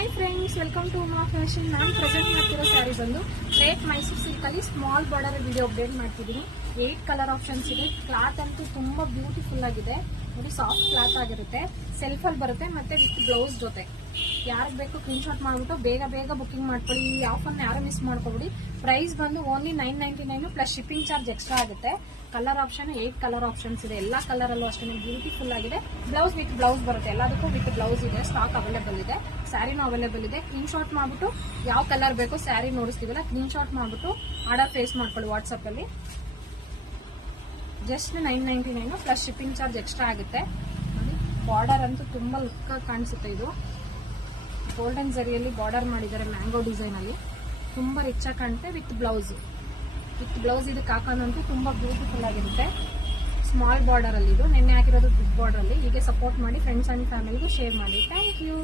Hi friends, welcome to Uma fashion. ನಾನು present ಮಾಡ್ತಿರೋ ಸ್ಯಾರೀಸ್ ಒಂದು ರೇಟ್ ಮೈಸೂರು ಸಿಲ್ಕಲ್ಲಿ ಸ್ಮಾಲ್ ಬಾರ್ಡರ್ ವಿಡಿಯೋ ಅಪ್ಡೇಟ್ ಮಾಡ್ತಿದ್ದೀನಿ. 8 ಕಲರ್ ಆಪ್ಷನ್ಸ್ ಇದೆ. ಕ್ಲಾತ್ ಅಂತೂ ತುಂಬಾ ಬ್ಯೂಟಿಫುಲ್ ಆಗಿದೆ ನೋಡಿ, ಸಾಫ್ಟ್ ಕ್ಲಾತ್ ಆಗಿರುತ್ತೆ, ಸೆಲ್ಫ್ ಅಲ್ಲಿ ಬರುತ್ತೆ ಮತ್ತೆ ವಿತ್ ಬ್ಲೌಸ್ ಜೊತೆ. ಯಾರಿಗೆ ಬೇಕು ಸ್ಕ್ರೀನ್ ಶಾಟ್ ಮಾಡ್ಬಿಟ್ಟು ಬೇಗ ಬೇಗ ಬುಕಿಂಗ್ ಮಾಡ್ಕೊಳ್ಳಿ. ಈ ಆಫರ್ನ ಯಾರು ಮಿಸ್ ಮಾಡ್ಕೊಬಿಡಿ. ಪ್ರೈಸ್ ಬಂದು only 999 plus shipping charge extra ಆಗುತ್ತೆ. ಕಲರ್ ಆಪ್ಷನ್ 8 ಕಲರ್ ಆಪ್ಷನ್ಸ್ ಇದೆ. ಎಲ್ಲಾ ಕಲರ್ ಅಲ್ಲೂ ಅಷ್ಟೇ ಬ್ಯೂಟಿಫುಲ್ ಆಗಿದೆ. ಬ್ಲೌಸ್ ವಿತ್ ಬ್ಲೌಸ್ ಬರುತ್ತೆ, ಎಲ್ಲದಕ್ಕೂ ವಿತ್ ಬ್ಲೌಸ್ ಇದೆ. ಸ್ಟಾಕ್ ಅವೈಲೇಬಲ್ ಇದೆ, ಸ್ಯಾರಿನೂ ಅವೈಲೇಬಲ್ ಇದೆ. ಸ್ಕ್ರೀನ್ ಶಾಟ್ ಮಾಡ್ಬಿಟ್ಟು ಯಾವ ಕಲರ್ ಬೇಕೋ ಸ್ಯಾರಿ ನೋಡಿಸ್ತೀವಲ್ಲ, ಸ್ಕ್ರೀನ್ ಶಾಟ್ ಮಾಡ್ಬಿಟ್ಟು ಆರ್ಡರ್ ಫೇಸ್ ಮಾಡ್ಕೊಳ್ಳಿ ವಾಟ್ಸ್ಆಪ್ ಅಲ್ಲಿ. Just 999 plus shipping charge extra ಆಗುತ್ತೆ. ಬಾರ್ಡರ್ ಅಂತೂ ತುಂಬಾ ಲುಕ್ ಕಾಣಿಸುತ್ತೆ. ಇದು ಗೋಲ್ಡನ್ ಜರಿಯಲ್ಲಿ ಬಾರ್ಡರ್ ಮಾಡಿದ್ದಾರೆ, ಮ್ಯಾಂಗೋ ಡಿಸೈನ್ ಅಲ್ಲಿ ತುಂಬಾ ರಿಚ್ ಆಗಿ ಕಾಣುತ್ತೆ. ವಿತ್ ಬ್ಲೌಸ್ ಇದಕ್ಕೆ ಹಾಕೋದಂತೂ ತುಂಬಾ ಬ್ಯೂಟಿಫುಲ್ ಆಗಿರುತ್ತೆ. ಸ್ಮಾಲ್ ಬಾರ್ಡರ್ ಅಲ್ಲಿ ಇದು, ನೆನ್ನೆ ಹಾಕಿರೋದು ಬಿಗ್ ಬಾರ್ಡರ್ ಅಲ್ಲಿ. ಹೀಗೆ ಸಪೋರ್ಟ್ ಮಾಡಿ, ಫ್ರೆಂಡ್ಸ್ ಅಂಡ್ ಫ್ಯಾಮಿಲಿಗೂ ಶೇರ್ ಮಾಡಿ. Thank you.